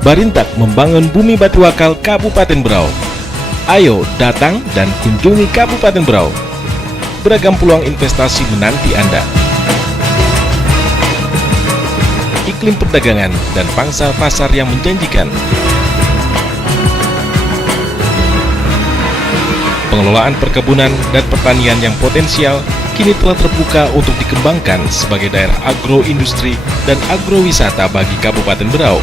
Barintak membangun Bumi Batiwakal Kabupaten Berau. Ayo datang dan kunjungi Kabupaten Berau. Beragam peluang investasi menanti Anda. Iklim perdagangan dan pangsa pasar yang menjanjikan. Pengelolaan perkebunan dan pertanian yang potensial kini telah terbuka untuk dikembangkan sebagai daerah agroindustri dan agrowisata bagi Kabupaten Berau.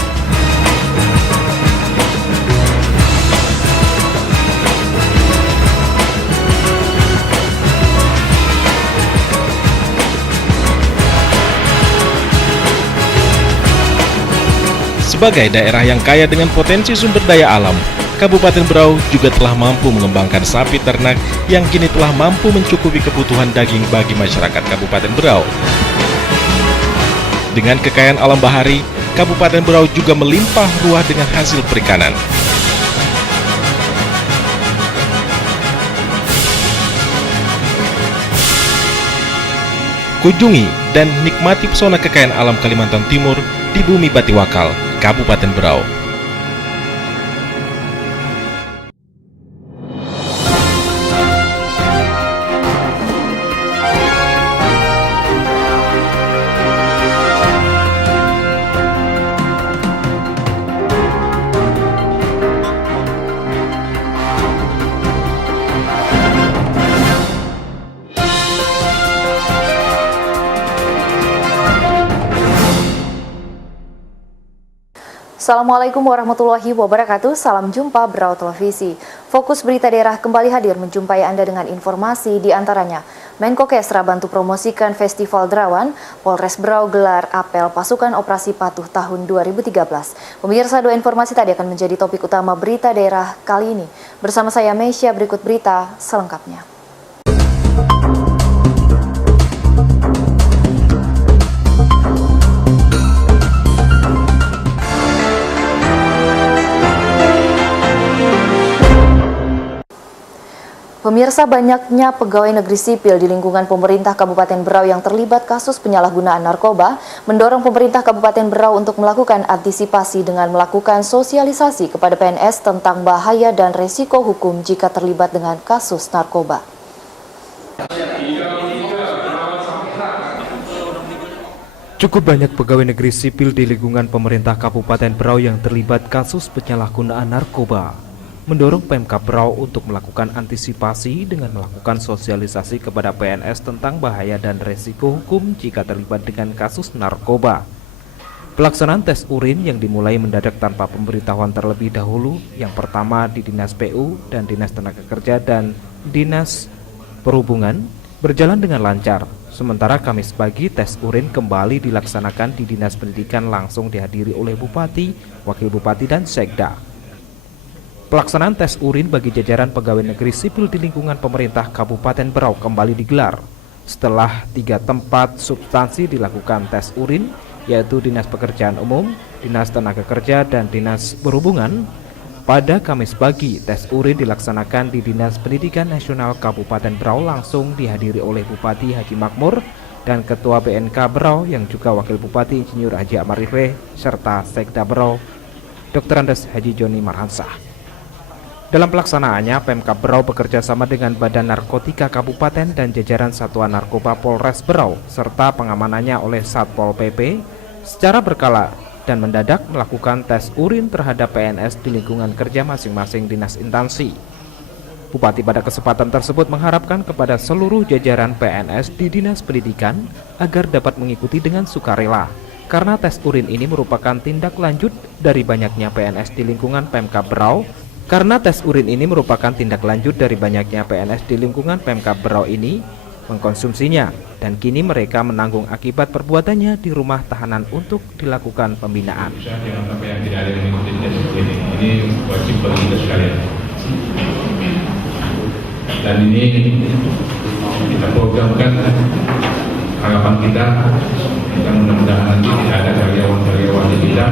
Sebagai daerah yang kaya dengan potensi sumber daya alam, Kabupaten Berau juga telah mampu mengembangkan sapi ternak yang kini telah mampu mencukupi kebutuhan daging bagi masyarakat Kabupaten Berau. Dengan kekayaan alam bahari, Kabupaten Berau juga melimpah ruah dengan hasil perikanan. Kunjungi dan nikmati pesona kekayaan alam Kalimantan Timur di Bumi Batiwakal, Kabupaten Berau. Assalamualaikum warahmatullahi wabarakatuh. Salam jumpa Berau Televisi. Fokus berita daerah kembali hadir menjumpai Anda dengan informasi di antaranya. Menko Kesra bantu promosikan Festival Derawan, Polres Berau gelar apel pasukan operasi patuh tahun 2013. Pemirsa, dua informasi tadi akan menjadi topik utama berita daerah kali ini. Bersama saya Mesya, berikut berita selengkapnya. Pemirsa, banyaknya pegawai negeri sipil di lingkungan pemerintah Kabupaten Berau yang terlibat kasus penyalahgunaan narkoba mendorong pemerintah Kabupaten Berau untuk melakukan antisipasi dengan melakukan sosialisasi kepada PNS tentang bahaya dan resiko hukum jika terlibat dengan kasus narkoba. Cukup banyak pegawai negeri sipil di lingkungan pemerintah Kabupaten Berau yang terlibat kasus penyalahgunaan narkoba mendorong Pemkab Berau untuk melakukan antisipasi dengan melakukan sosialisasi kepada PNS tentang bahaya dan resiko hukum jika terlibat dengan kasus narkoba. Pelaksanaan tes urin yang dimulai mendadak tanpa pemberitahuan terlebih dahulu, yang pertama di Dinas PU dan Dinas Tenaga Kerja dan Dinas Perhubungan, berjalan dengan lancar. Sementara Kamis pagi tes urin kembali dilaksanakan di Dinas Pendidikan langsung dihadiri oleh Bupati, Wakil Bupati dan Sekda. Pelaksanaan tes urin bagi jajaran pegawai negeri sipil di lingkungan pemerintah Kabupaten Berau kembali digelar. Setelah 3 tempat substansi dilakukan tes urin, yaitu Dinas Pekerjaan Umum, Dinas Tenaga Kerja, dan Dinas Perhubungan, pada Kamis pagi tes urin dilaksanakan di Dinas Pendidikan Nasional Kabupaten Berau langsung dihadiri oleh Bupati Haji Makmur dan Ketua BNK Berau yang juga Wakil Bupati Insinyur Haji Amarifeh serta Sekda Berau, Dr. Andes Haji Joni Marhansah. Dalam pelaksanaannya, Pemkab Berau bekerja sama dengan Badan Narkotika Kabupaten dan jajaran Satuan Narkoba Polres Berau, serta pengamanannya oleh Satpol PP, secara berkala dan mendadak melakukan tes urin terhadap PNS di lingkungan kerja masing-masing dinas instansi. Bupati pada kesempatan tersebut mengharapkan kepada seluruh jajaran PNS di Dinas Pendidikan agar dapat mengikuti dengan sukarela, karena tes urin ini merupakan tindak lanjut dari banyaknya PNS di lingkungan Pemkab Berau. Karena tes urin ini merupakan tindak lanjut dari banyaknya PNS di lingkungan Pemkab Berau ini mengkonsumsinya, dan kini mereka menanggung akibat perbuatannya di rumah tahanan untuk dilakukan pembinaan. Jangan sampai yang tidak ada yang mengikuti tes urin ini wajib bagi kita sekalian. Dan ini kita programkan harapan kita, dan mudah-mudahan nanti tidak ada karyawan-karyawan kita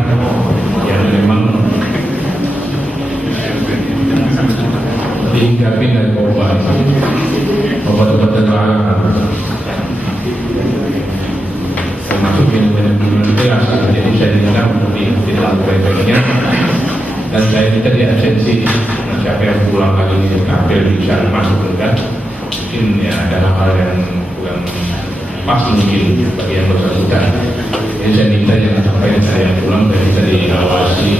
yang memang dihinggapi dari obat-obat terlarang, termasuk minuman keras. Jadi saya minta untuk dilakukan efeknya Dan saya minta di absensi siapa yang pulang kali ini tampil bisa masuk enggak. Mungkin ya ada hal yang kurang pas mungkin bagi yang bersangkutan. Jadi saya minta jangan sampai saya pulang dan kita diawasi.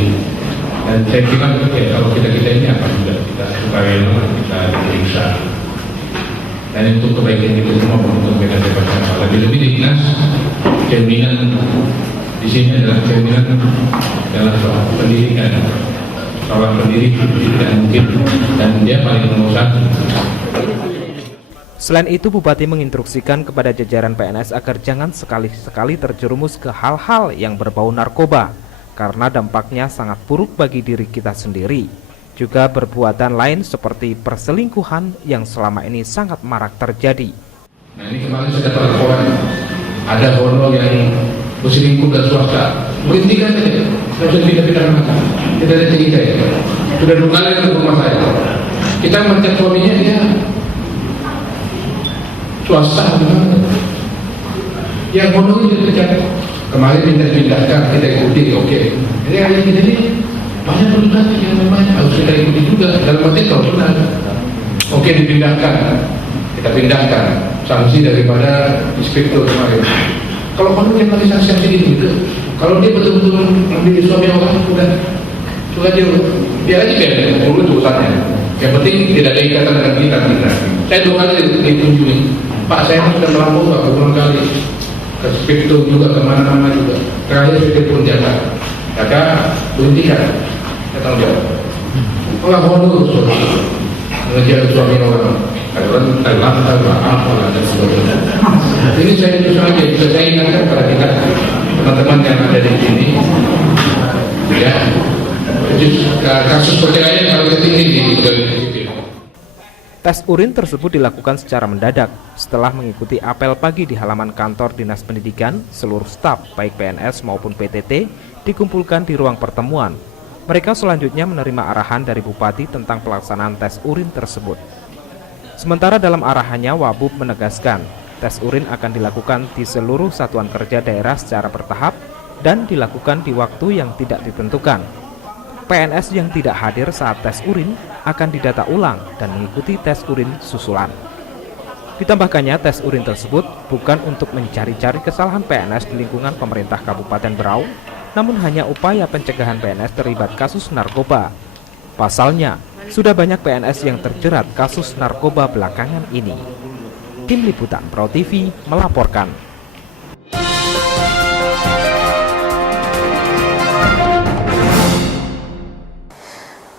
Dan saya kira ya, kalau kita ini akan juga kita supaya kita diperiksa. Dan untuk kebaikan kita semua untuk kita bersama. Lebih-lebih di dinas jaminan di sini adalah jaminan dalam soal pendidikan. Seorang pendiri tidak mungkin dan dia paling nomor satu. Selain itu, Bupati menginstruksikan kepada jajaran PNS agar jangan sekali-sekali terjerumus ke hal-hal yang berbau narkoba, karena dampaknya sangat buruk bagi diri kita sendiri. Juga perbuatan lain seperti perselingkuhan yang selama ini sangat marak terjadi. Nah, ini kemarin saya dapat laporan ada honor yang berselingkuh dan swasta. Berhentikan saja, saya sudah pindah-pindah mana. Kita ada cerita ya. Sudah 2 kali ke rumah saya. Kita mencet suaminya dia swasta gimana? Yang honor itu terjadi. Kemarin minta pindahkan, kita ikuti, oke. Jadi hari ini banyak petugas yang memang harus kita ikuti juga dalam arti kalau benar. Oke, dipindahkan, kita pindahkan sanksi daripada inspektur kemarin. Kalau honor yang lagi sanksi gitu, kalau dia betul-betul menjadi suami orang udah aja dia aja biar urus urusannya. Yang penting tidak ada ikatan dengan kita. Saya 2 kali dikunjungi. Pak, saya sudah melampau nggak beberapa kali ke inspektur juga kemana-mana juga. Terakhir saya telepon jaga, berhentikan. Saya tanggung jawab. Orang honor mengejar suami orang. Thailand, apa dan sebagainya. Ini saya terus saja bisa saya ingatkan kepada kita teman-teman yang ada di sini. Ya, kasus perceraian kalau tinggi di Tes urin tersebut dilakukan secara mendadak setelah mengikuti apel pagi di halaman kantor Dinas Pendidikan. Seluruh staf baik PNS maupun PTT dikumpulkan di ruang pertemuan. Mereka selanjutnya menerima arahan dari Bupati tentang pelaksanaan tes urin tersebut. Sementara dalam arahannya, Wabub menegaskan tes urin akan dilakukan di seluruh satuan kerja daerah secara bertahap dan dilakukan di waktu yang tidak ditentukan. PNS yang tidak hadir saat tes urin akan didata ulang dan mengikuti tes urin susulan. Ditambahkannya, tes urin tersebut bukan untuk mencari-cari kesalahan PNS di lingkungan pemerintah Kabupaten Berau, namun hanya upaya pencegahan PNS terlibat kasus narkoba. Pasalnya, sudah banyak PNS yang terjerat kasus narkoba belakangan ini. Tim Liputan Brau TV melaporkan.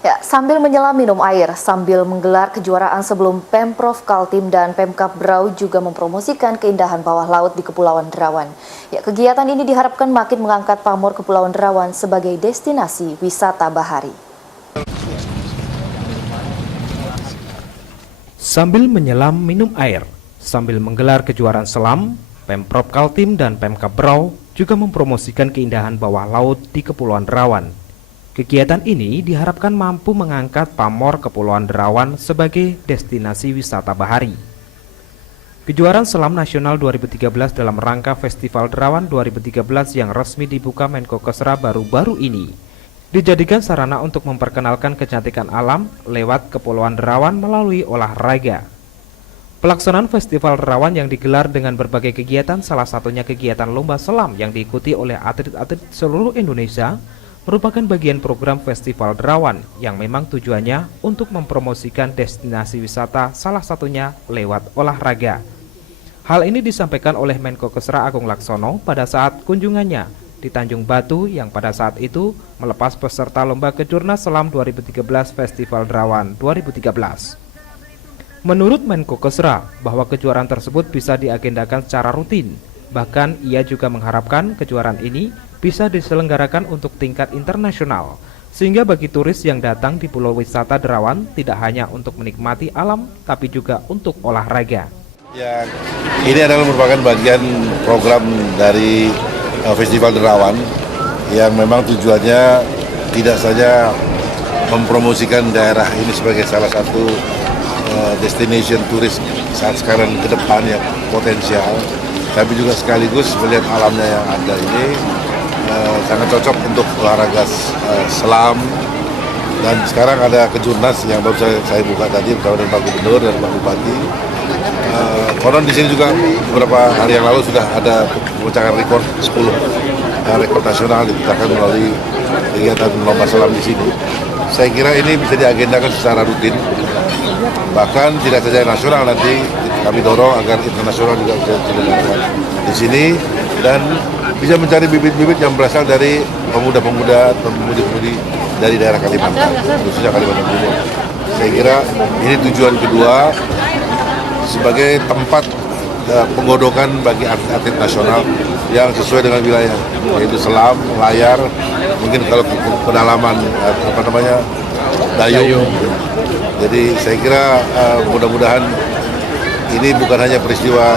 Ya, sambil menyelam minum air, sambil menggelar kejuaraan sebelum Pemprov Kaltim dan Pemkab Berau juga mempromosikan keindahan bawah laut di Kepulauan Derawan. Ya, kegiatan ini diharapkan makin mengangkat pamor Kepulauan Derawan sebagai destinasi wisata bahari. Sambil menyelam minum air, sambil menggelar kejuaraan selam, Pemprov Kaltim dan Pemkab Berau juga mempromosikan keindahan bawah laut di Kepulauan Derawan. Kegiatan ini diharapkan mampu mengangkat pamor Kepulauan Derawan sebagai destinasi wisata bahari. Kejuaraan Selam Nasional 2013 dalam rangka Festival Derawan 2013 yang resmi dibuka Menko Kesra baru-baru ini dijadikan sarana untuk memperkenalkan kecantikan alam lewat Kepulauan Derawan melalui olahraga. Pelaksanaan Festival Derawan yang digelar dengan berbagai kegiatan, salah satunya kegiatan lomba selam yang diikuti oleh atlet-atlet seluruh Indonesia, merupakan bagian program Festival Derawan yang memang tujuannya untuk mempromosikan destinasi wisata, salah satunya lewat olahraga. Hal ini disampaikan oleh Menko Kesra Agung Laksono pada saat kunjungannya di Tanjung Batu yang pada saat itu melepas peserta lomba Kejurnas Selam 2013 Festival Derawan 2013. Menurut Menko Kesra, bahwa kejuaraan tersebut bisa diagendakan secara rutin. Bahkan ia juga mengharapkan kejuaraan ini bisa diselenggarakan untuk tingkat internasional, sehingga bagi turis yang datang di Pulau Wisata Derawan tidak hanya untuk menikmati alam, tapi juga untuk olahraga. Ya, ini adalah merupakan bagian program dari Festival Derawan yang memang tujuannya tidak saja mempromosikan daerah ini sebagai salah satu destination turis saat sekarang ke depan yang potensial, tapi juga sekaligus melihat alamnya yang ada ini sangat cocok untuk olahraga selam Dan sekarang ada Kejurnas yang baru saya buka tadi bersama dengan Pak Gubernur dan Pak Bupati. Konon di sini juga beberapa hari yang lalu sudah ada pemecahan rekor 10 rekor nasional dipecahkan melalui kegiatan lomba selam di sini. Saya kira ini bisa diagendakan secara rutin. Bahkan tidak saja nasional, nanti kami dorong agar internasional juga bisa dilakukan di sini dan bisa mencari bibit-bibit yang berasal dari pemuda-pemuda, pemudi-pemudi dari daerah Kalimantan, khususnya Kalimantan Timur. Saya kira ini tujuan kedua sebagai tempat penggodokan bagi atlet nasional yang sesuai dengan wilayah, yaitu selam, layar, mungkin kalau pedalaman dayung. Jadi saya kira mudah-mudahan ini bukan hanya peristiwa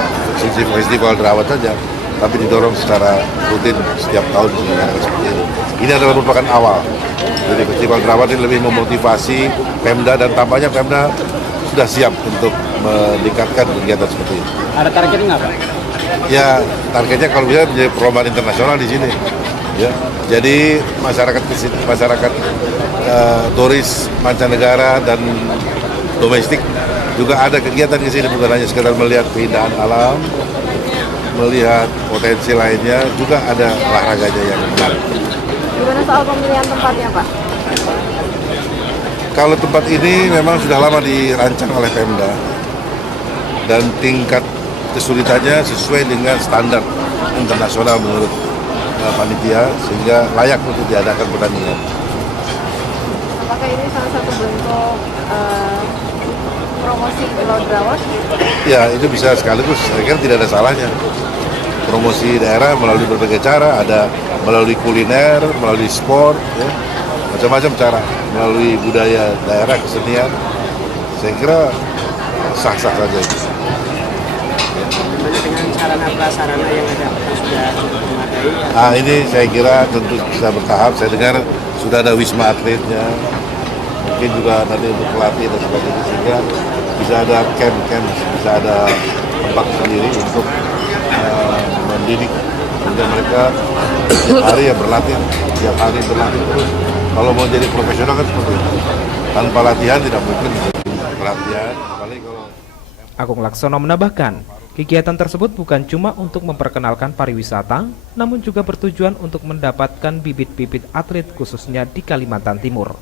festival Derawan saja, tapi didorong secara rutin setiap tahun seperti ini. Ini adalah merupakan awal. Jadi festival Derawan ini lebih memotivasi Pemda dan tampaknya Pemda sudah siap untuk meningkatkan kegiatan seperti ini. Ada targetnya nggak, Pak? Ya, targetnya kalau bisa menjadi perlombaan internasional di sini. Ya, jadi masyarakat turis mancanegara dan domestik juga ada kegiatan di sini, bukan hanya sekedar melihat keindahan alam, melihat potensi lainnya, juga ada olahraganya yang menarik. Gimana soal pemilihan tempatnya, Pak? Kalau tempat ini memang sudah lama dirancang oleh Pemda dan tingkat kesulitannya sesuai dengan standar internasional menurut panitia, sehingga layak untuk diadakan pertandingan. Apakah ini salah satu bentuk promosi Pulau Derawan? Ya, itu bisa sekaligus, saya kira tidak ada salahnya. Promosi daerah melalui berbagai cara, ada melalui kuliner, melalui sport, ya, macam-macam cara, melalui budaya daerah, kesenian. Saya kira sah-sah saja. Dengan sarana prasarana yang ada sudah memadai. Ini saya kira tentu bisa bertahap. Saya dengar sudah ada wisma atletnya, mungkin juga nanti untuk pelatih dan sebagainya, sehingga bisa ada camp, bisa ada tempat sendiri untuk mendidik, sehingga mereka tiap hari ya berlatih, terus. Kalau mau jadi profesional kan seperti itu. Tanpa latihan tidak mungkin pelatihan, apalagi kalau Agung Laksono menambahkan, kegiatan tersebut bukan cuma untuk memperkenalkan pariwisata, namun juga bertujuan untuk mendapatkan bibit-bibit atlet khususnya di Kalimantan Timur.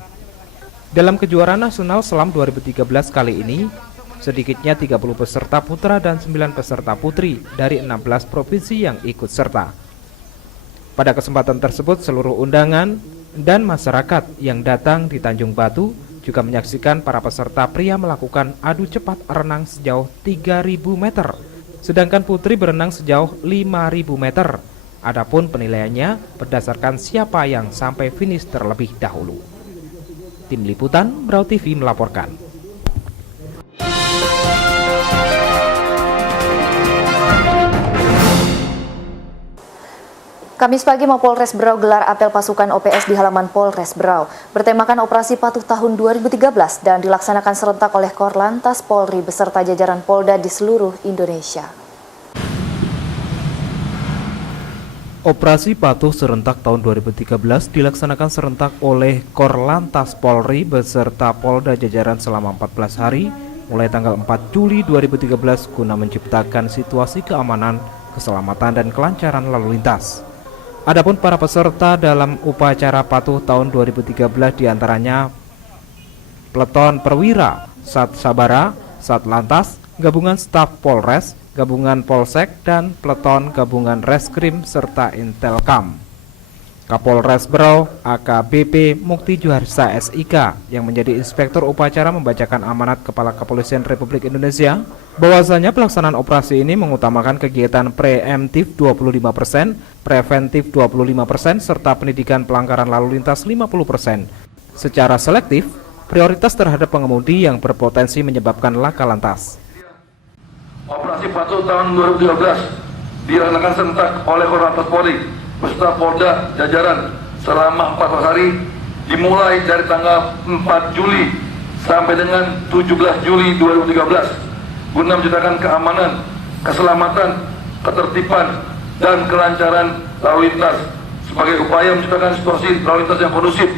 Dalam kejuaraan nasional selam 2013 kali ini, sedikitnya 30 peserta putra dan 9 peserta putri dari 16 provinsi yang ikut serta. Pada kesempatan tersebut, seluruh undangan dan masyarakat yang datang di Tanjung Batu juga menyaksikan para peserta pria melakukan adu cepat renang sejauh 3.000 meter, sedangkan putri berenang sejauh 5.000 meter. Adapun penilaiannya berdasarkan siapa yang sampai finish terlebih dahulu. Tim Liputan Brau TV melaporkan. Kamis pagi Mapolres Berau gelar apel pasukan OPS di halaman Polres Berau bertemakan Operasi Patuh tahun 2013 dan dilaksanakan serentak oleh Korlantas Polri beserta jajaran Polda di seluruh Indonesia. Operasi Patuh serentak tahun 2013 dilaksanakan serentak oleh Korlantas Polri beserta Polda jajaran selama 14 hari mulai tanggal 4 Juli 2013 guna menciptakan situasi keamanan, keselamatan dan kelancaran lalu lintas. Adapun para peserta dalam upacara patuh tahun 2013 diantaranya Peleton Perwira, Sat Sabara, Sat Lantas, Gabungan Staf Polres, Gabungan Polsek, dan Peleton Gabungan Reskrim serta Intelkam. Kapolres Berau AKBP Mukti Juharsa SIK yang menjadi inspektur upacara membacakan amanat Kepala Kepolisian Republik Indonesia bahwasanya pelaksanaan operasi ini mengutamakan kegiatan preemptif 25%, preventif 25%, serta pendidikan pelanggaran lalu lintas 50%. Secara selektif, prioritas terhadap pengemudi yang berpotensi menyebabkan laka lantas. Operasi Patuh tahun 2013 dilaksanakan serentak oleh Korlantas Polri beserta Polda jajaran selama 14 hari dimulai dari tanggal 4 Juli sampai dengan 17 Juli 2013 guna menciptakan keamanan, keselamatan, ketertiban, dan kelancaran lalu lintas sebagai upaya menciptakan situasi lalu lintas yang kondusif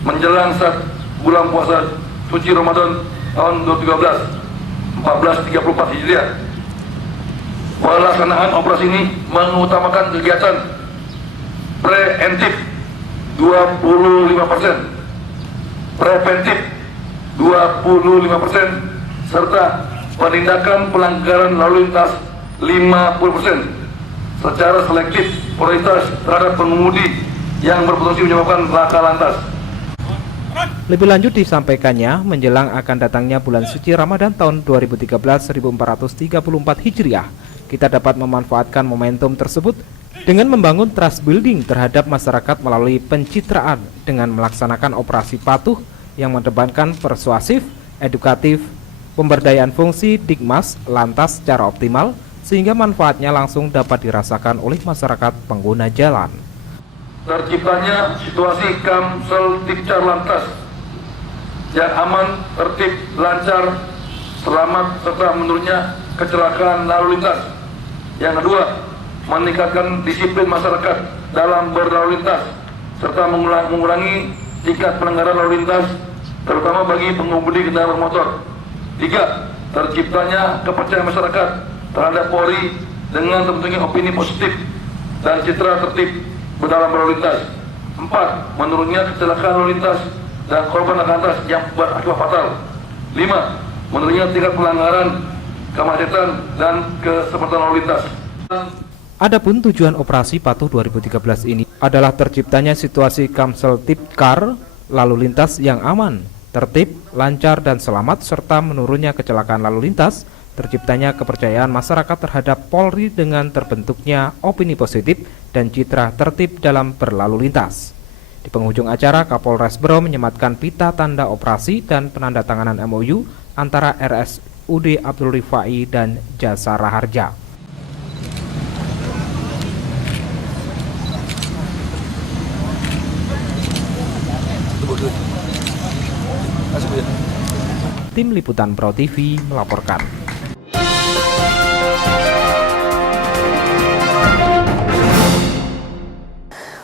menjelang saat bulan puasa suci Ramadan tahun 2013 1434 Hijriah. Pelaksanaan operasi ini mengutamakan kegiatan preventif 25%, preventif 25%, serta penindakan pelanggaran lalu lintas 50%, secara selektif prioritas terhadap pengemudi yang berpotensi menyebabkan laka lantas. Lebih lanjut disampaikannya menjelang akan datangnya bulan suci Ramadan tahun 2013 1434 Hijriah, kita dapat memanfaatkan momentum tersebut dengan membangun trust building terhadap masyarakat melalui pencitraan dengan melaksanakan operasi patuh yang mengedepankan persuasif, edukatif, pemberdayaan fungsi Dikmas lantas secara optimal sehingga manfaatnya langsung dapat dirasakan oleh masyarakat pengguna jalan. Terciptanya situasi Kamsel Tikcar lantas yang aman, tertib, lancar, selamat, serta menurunnya kecelakaan lalu lintas. Yang kedua, meningkatkan disiplin masyarakat dalam berlalu lintas, serta mengurangi tingkat pelanggaran lalu lintas, terutama bagi pengemudi kendaraan bermotor. Tiga, terciptanya kepercayaan masyarakat terhadap Polri dengan terbentuknya opini positif dan citra tertib dalam berlalu lintas. Empat, menurunnya kecelakaan lalu lintas dan korban laka lantas yang berakibat fatal. 5. Menurunnya tingkat pelanggaran, kemacetan, dan keselamatan lalu lintas. Adapun tujuan operasi Patuh 2013 ini adalah terciptanya situasi Kamsel Tikcar lalu lintas yang aman, tertib, lancar, dan selamat, serta menurunnya kecelakaan lalu lintas, terciptanya kepercayaan masyarakat terhadap Polri dengan terbentuknya opini positif dan citra tertib dalam berlalu lintas. Di penghujung acara, Kapolres Berau menyematkan pita tanda operasi dan penandatanganan MOU antara RSUD Abdul Rifai dan Jasa Raharja. Tim Liputan Berau TV melaporkan.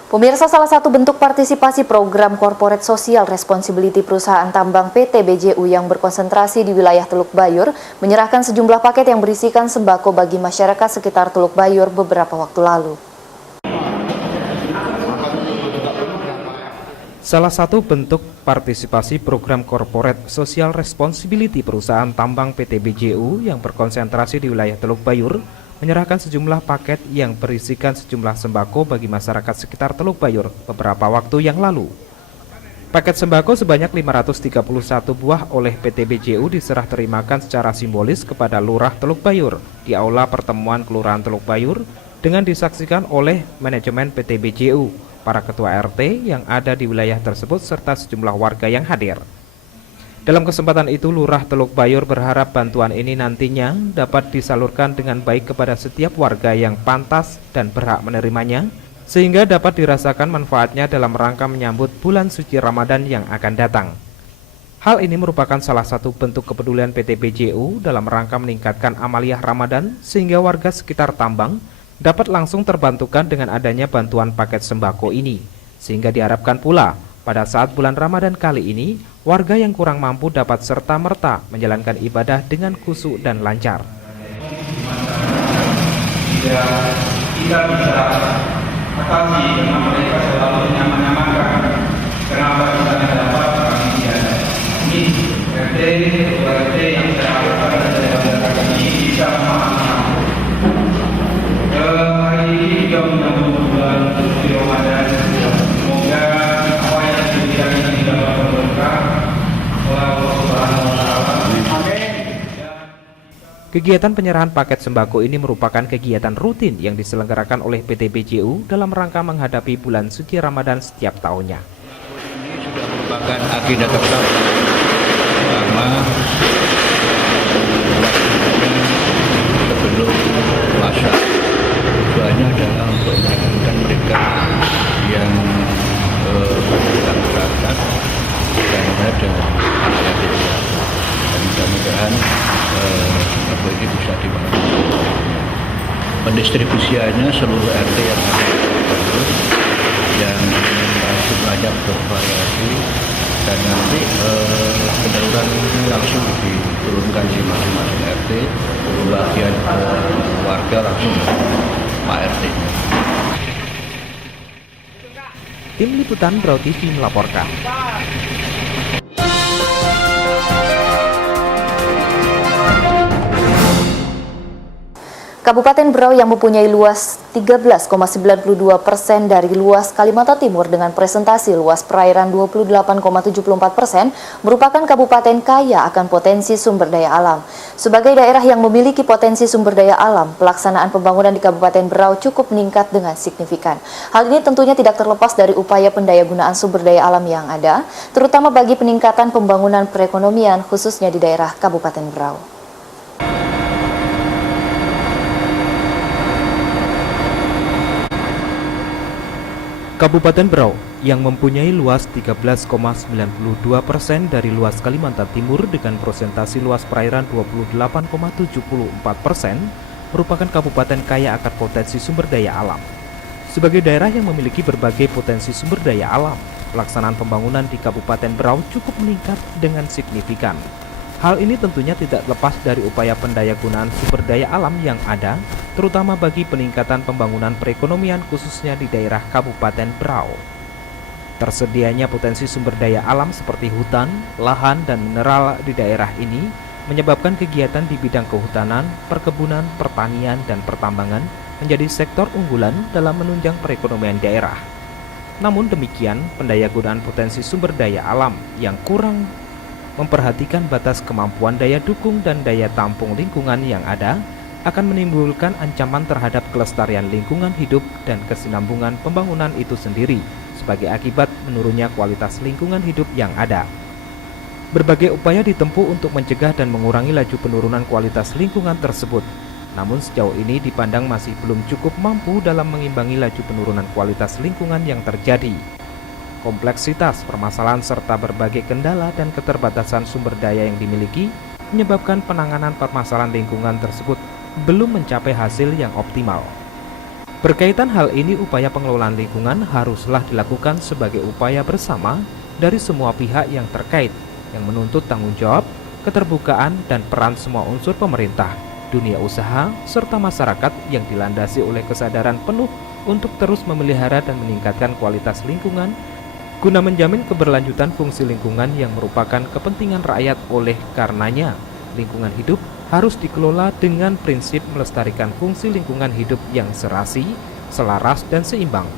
Pemirsa, salah satu bentuk partisipasi program Corporate Social Responsibility perusahaan tambang PT BJU yang berkonsentrasi di wilayah Teluk Bayur menyerahkan sejumlah paket yang berisikan sembako bagi masyarakat sekitar Teluk Bayur beberapa waktu lalu. Salah satu bentuk partisipasi program Corporate Social Responsibility perusahaan tambang PT BJU yang berkonsentrasi di wilayah Teluk Bayur menyerahkan sejumlah paket yang berisikan sejumlah sembako bagi masyarakat sekitar Teluk Bayur beberapa waktu yang lalu. Paket sembako sebanyak 531 buah oleh PT BJU diserah terimakan secara simbolis kepada Lurah Teluk Bayur di Aula Pertemuan Kelurahan Teluk Bayur dengan disaksikan oleh manajemen PT BJU, para ketua RT yang ada di wilayah tersebut serta sejumlah warga yang hadir. Dalam kesempatan itu, Lurah Teluk Bayur berharap bantuan ini nantinya dapat disalurkan dengan baik kepada setiap warga yang pantas dan berhak menerimanya, sehingga dapat dirasakan manfaatnya dalam rangka menyambut bulan suci Ramadan yang akan datang. Hal ini merupakan salah satu bentuk kepedulian PT BJU dalam rangka meningkatkan amaliyah Ramadan, sehingga warga sekitar tambang dapat langsung terbantukan dengan adanya bantuan paket sembako ini, sehingga diharapkan pula pada saat bulan Ramadan kali ini, warga yang kurang mampu dapat serta-merta menjalankan ibadah dengan khusyuk dan lancar. Kita bisa atasi dengan mereka selalu nyaman-nyamankan. Kenapa kita tidak dapat kami tiada. Ini RT yang saya harapkan dalam ini bisa memahami. Hari ini juga menyambut bulan suci Ramadan. Semoga apa yang diberikan ini dapat berberkah oleh Allah Subhanahu wa Ta'ala. Kegiatan penyerahan paket sembako ini merupakan kegiatan rutin yang diselenggarakan oleh PT BJU dalam rangka menghadapi bulan suci Ramadan setiap tahunnya. Ini sudah merupakan agenda tetap selama sebelum puasa. Tujuannya adalah untuk menyenangkan mereka yang masyarakat dan ada rakyat desa. Dan mudah-mudahan apa ini bisa dimanfaatkan. Pendistribusiannya seluruh RT yang ada di Teluk Bayur yang jumlahnya bervariasi dan nanti penyaluran langsung diturunkan di masing-masing RT, pembagian warga langsung Pak RT. Tim Liputan Brau TV melaporkan. Kabupaten Berau yang mempunyai luas 13,92% dari luas Kalimantan Timur dengan presentasi luas perairan 28,74% merupakan kabupaten kaya akan potensi sumber daya alam. Sebagai daerah yang memiliki potensi sumber daya alam, pelaksanaan pembangunan di Kabupaten Berau cukup meningkat dengan signifikan. Hal ini tentunya tidak terlepas dari upaya pendayagunaan sumber daya alam yang ada, terutama bagi peningkatan pembangunan perekonomian khususnya di daerah Kabupaten Berau. Kabupaten Berau yang mempunyai luas 13,92% dari luas Kalimantan Timur dengan presentasi luas perairan 28,74% merupakan kabupaten kaya akan potensi sumber daya alam. Sebagai daerah yang memiliki berbagai potensi sumber daya alam, pelaksanaan pembangunan di Kabupaten Berau cukup meningkat dengan signifikan. Hal ini tentunya tidak lepas dari upaya pendayagunaan sumber daya alam yang ada, terutama bagi peningkatan pembangunan perekonomian khususnya di daerah Kabupaten Berau. Tersedianya potensi sumber daya alam seperti hutan, lahan, dan mineral di daerah ini menyebabkan kegiatan di bidang kehutanan, perkebunan, pertanian, dan pertambangan menjadi sektor unggulan dalam menunjang perekonomian daerah. Namun demikian, pendayagunaan potensi sumber daya alam yang kurang memperhatikan batas kemampuan daya dukung dan daya tampung lingkungan yang ada akan menimbulkan ancaman terhadap kelestarian lingkungan hidup dan kesinambungan pembangunan itu sendiri sebagai akibat menurunnya kualitas lingkungan hidup yang ada. Berbagai upaya ditempuh untuk mencegah dan mengurangi laju penurunan kualitas lingkungan tersebut. Namun sejauh ini dipandang masih belum cukup mampu dalam mengimbangi laju penurunan kualitas lingkungan yang terjadi. Kompleksitas permasalahan serta berbagai kendala dan keterbatasan sumber daya yang dimiliki menyebabkan penanganan permasalahan lingkungan tersebut belum mencapai hasil yang optimal. Berkaitan hal ini, upaya pengelolaan lingkungan haruslah dilakukan sebagai upaya bersama dari semua pihak yang terkait, yang menuntut tanggung jawab, keterbukaan, dan peran semua unsur pemerintah, dunia usaha, serta masyarakat yang dilandasi oleh kesadaran penuh untuk terus memelihara dan meningkatkan kualitas lingkungan guna menjamin keberlanjutan fungsi lingkungan yang merupakan kepentingan rakyat. Oleh karenanya, lingkungan hidup harus dikelola dengan prinsip melestarikan fungsi lingkungan hidup yang serasi, selaras, dan seimbang.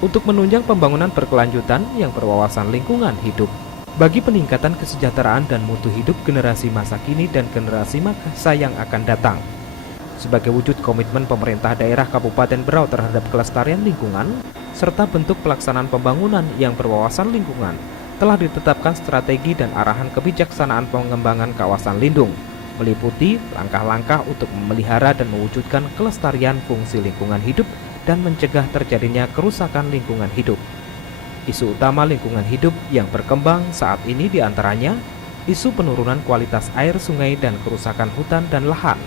Untuk menunjang pembangunan berkelanjutan yang berwawasan lingkungan hidup, bagi peningkatan kesejahteraan dan mutu hidup generasi masa kini dan generasi masa yang akan datang. Sebagai wujud komitmen pemerintah daerah Kabupaten Berau terhadap kelestarian lingkungan, serta bentuk pelaksanaan pembangunan yang berwawasan lingkungan, telah ditetapkan strategi dan arahan kebijaksanaan pengembangan kawasan lindung, meliputi langkah-langkah untuk memelihara dan mewujudkan kelestarian fungsi lingkungan hidup dan mencegah terjadinya kerusakan lingkungan hidup. Isu utama lingkungan hidup yang berkembang saat ini diantaranya isu penurunan kualitas air sungai dan kerusakan hutan dan lahan.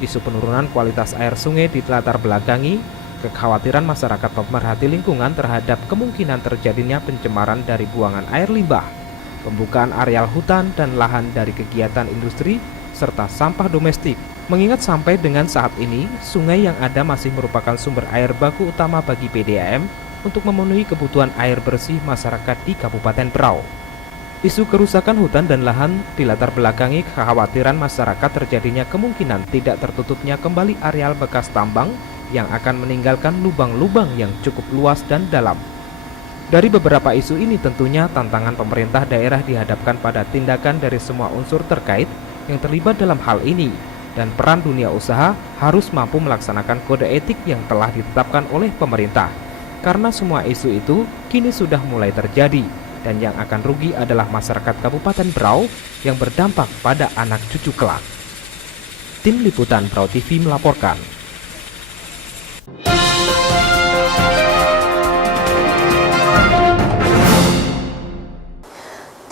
Isu penurunan kualitas air sungai dilatar belakangi kekhawatiran masyarakat pemerhati lingkungan terhadap kemungkinan terjadinya pencemaran dari buangan air limbah, pembukaan areal hutan dan lahan dari kegiatan industri, serta sampah domestik. Mengingat sampai dengan saat ini, sungai yang ada masih merupakan sumber air baku utama bagi PDAM untuk memenuhi kebutuhan air bersih masyarakat di Kabupaten Berau. Isu kerusakan hutan dan lahan dilatar belakangi kekhawatiran masyarakat terjadinya kemungkinan tidak tertutupnya kembali areal bekas tambang yang akan meninggalkan lubang-lubang yang cukup luas dan dalam. Dari beberapa isu ini tentunya tantangan pemerintah daerah dihadapkan pada tindakan dari semua unsur terkait yang terlibat dalam hal ini, dan peran dunia usaha harus mampu melaksanakan kode etik yang telah ditetapkan oleh pemerintah. Karena semua isu itu kini sudah mulai terjadi, dan yang akan rugi adalah masyarakat Kabupaten Berau yang berdampak pada anak cucu kelak. Tim Liputan Brau TV melaporkan.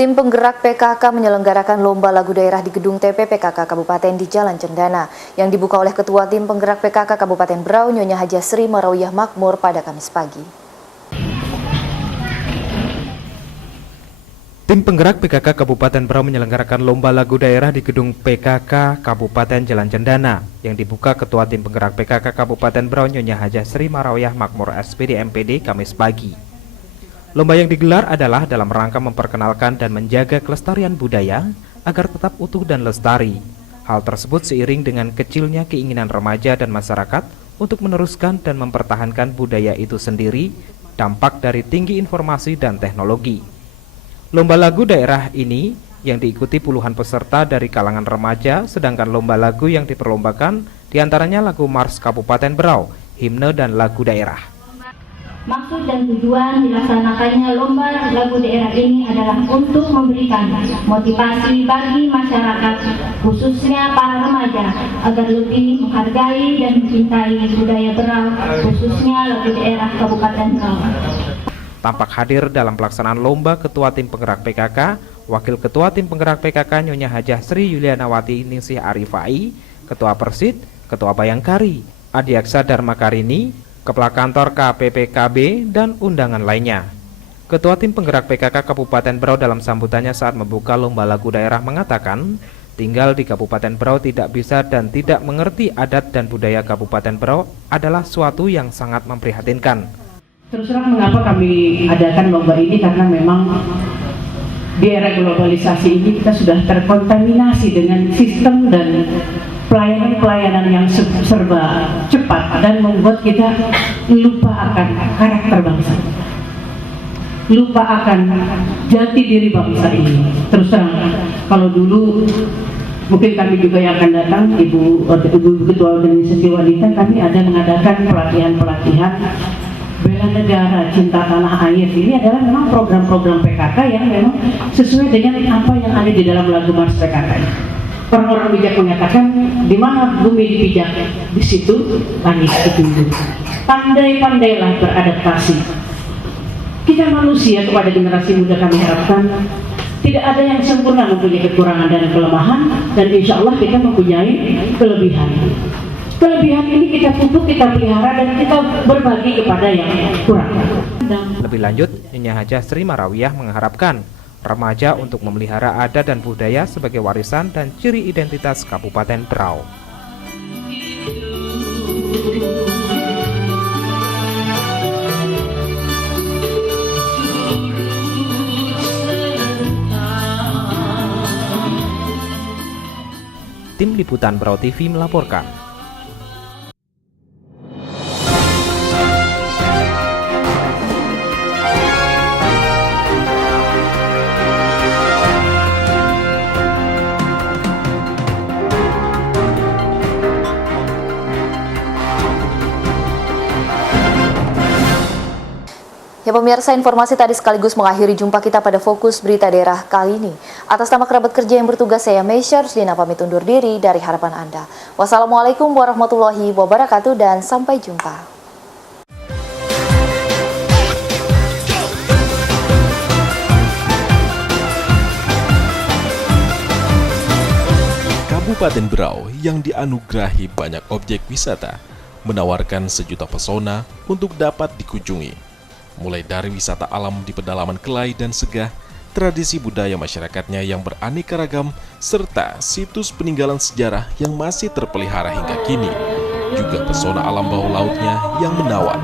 Tim penggerak PKK menyelenggarakan lomba lagu daerah di gedung TP PKK Kabupaten di Jalan Cendana yang dibuka oleh Ketua Tim Penggerak PKK Kabupaten Berau Nyonya Haja Sri Marawiyah Makmur pada Kamis pagi. Tim penggerak PKK Kabupaten Berau menyelenggarakan lomba lagu daerah di gedung PKK Kabupaten Jalan Cendana yang dibuka Ketua Tim Penggerak PKK Kabupaten Berau Nyonya Hajah Sri Marawiyah Makmur SPD MPD Kamis pagi. Lomba yang digelar adalah dalam rangka memperkenalkan dan menjaga kelestarian budaya agar tetap utuh dan lestari. Hal tersebut seiring dengan kecilnya keinginan remaja dan masyarakat untuk meneruskan dan mempertahankan budaya itu sendiri, dampak dari tinggi informasi dan teknologi. Lomba lagu daerah ini yang diikuti puluhan peserta dari kalangan remaja, sedangkan lomba lagu yang diperlombakan diantaranya lagu Mars Kabupaten Berau, himne dan lagu daerah. Maksud dan tujuan dilaksanakannya lomba lagu daerah ini adalah untuk memberikan motivasi bagi masyarakat, khususnya para remaja, agar lebih menghargai dan mencintai budaya Berau, khususnya lagu daerah Kabupaten Berau. Tampak hadir dalam pelaksanaan lomba Ketua Tim Penggerak PKK, Wakil Ketua Tim Penggerak PKK Nyonya Hajah Sri Yulianawati Ningsih Arifai, Ketua Persid, Ketua Bayangkari, Adiaksa Dharma Karini, Kepala Kantor KPPKB, dan undangan lainnya. Ketua Tim Penggerak PKK Kabupaten Berau dalam sambutannya saat membuka lomba lagu daerah mengatakan, tinggal di Kabupaten Berau tidak bisa dan tidak mengerti adat dan budaya Kabupaten Berau adalah suatu yang sangat memprihatinkan. Terus terang mengapa kami adakan lomba ini, karena memang di era globalisasi ini kita sudah terkontaminasi dengan sistem dan pelayanan-pelayanan yang serba cepat dan membuat kita lupa akan karakter bangsa, lupa akan jati diri bangsa ini. Terus terang, kalau dulu mungkin kami juga yang akan datang, Ibu Ketua Organisasi Wanita, kami ada mengadakan pelatihan-pelatihan bela negara, cinta tanah air. Ini adalah memang program-program PKK yang memang sesuai dengan apa yang ada di dalam lagu Mars PKK. Orang-orang bijak mengatakan, di mana bumi dipijak, di situ langit bertumbuh. Pandai-pandailah beradaptasi. Kita manusia, kepada generasi muda kami harapkan, tidak ada yang sempurna, mempunyai kekurangan dan kelemahan, dan insya Allah kita mempunyai kelebihan. Kelebihan ini kita pupuk, kita pelihara, dan kita berbagi kepada yang kurang. Lebih lanjut, Nyonya Hajah Sri Marawiyah mengharapkan remaja untuk memelihara adat dan budaya sebagai warisan dan ciri identitas Kabupaten Berau. Tim Liputan Berau TV melaporkan. Ya pemirsa, informasi tadi sekaligus mengakhiri jumpa kita pada Fokus Berita Daerah kali ini. Atas nama kerabat kerja yang bertugas, saya Meisya Ruslina pamit undur diri dari harapan Anda. Wassalamualaikum warahmatullahi wabarakatuh dan sampai jumpa. Kabupaten Berau yang dianugerahi banyak objek wisata menawarkan sejuta pesona untuk dapat dikunjungi. Mulai dari wisata alam di pedalaman Kelai dan Segah, tradisi budaya masyarakatnya yang beraneka ragam, serta situs peninggalan sejarah yang masih terpelihara hingga kini, juga pesona alam bawah lautnya yang menawan.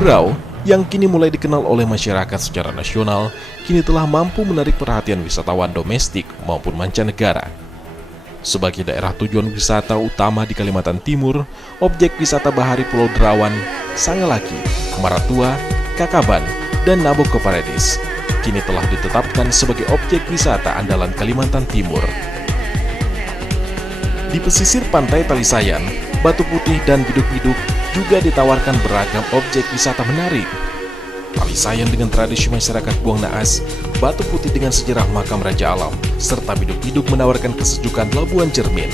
Berau yang kini mulai dikenal oleh masyarakat secara nasional, kini telah mampu menarik perhatian wisatawan domestik maupun mancanegara. Sebagai daerah tujuan wisata utama di Kalimantan Timur, objek wisata bahari Pulau Derawan, Sangalaki, Maratua, Kakaban, dan Naboko Paradis kini telah ditetapkan sebagai objek wisata andalan Kalimantan Timur. Di pesisir pantai Talisayan, Batu Putih dan Biduk-Biduk juga ditawarkan beragam objek wisata menarik. Talisayan dengan tradisi masyarakat Buang Naas, Batu Putih dengan sejarah makam Raja Alam, serta Biduk-Biduk menawarkan kesejukan Labuan Cermin.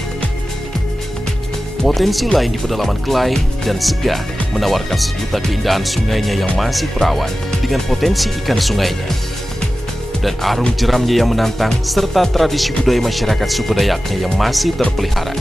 Potensi lain di pedalaman Kelai dan Segah menawarkan sejuta keindahan sungainya yang masih perawan dengan potensi ikan sungainya. Dan arung jeramnya yang menantang, serta tradisi budaya masyarakat suku Dayaknya yang masih terpelihara.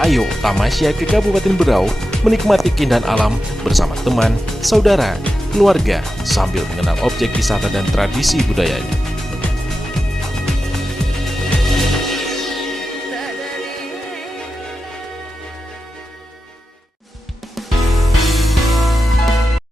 Ayo tamasya ke Kabupaten Berau, menikmati keindahan alam bersama teman, saudara, keluarga, sambil mengenal objek wisata dan tradisi budayanya.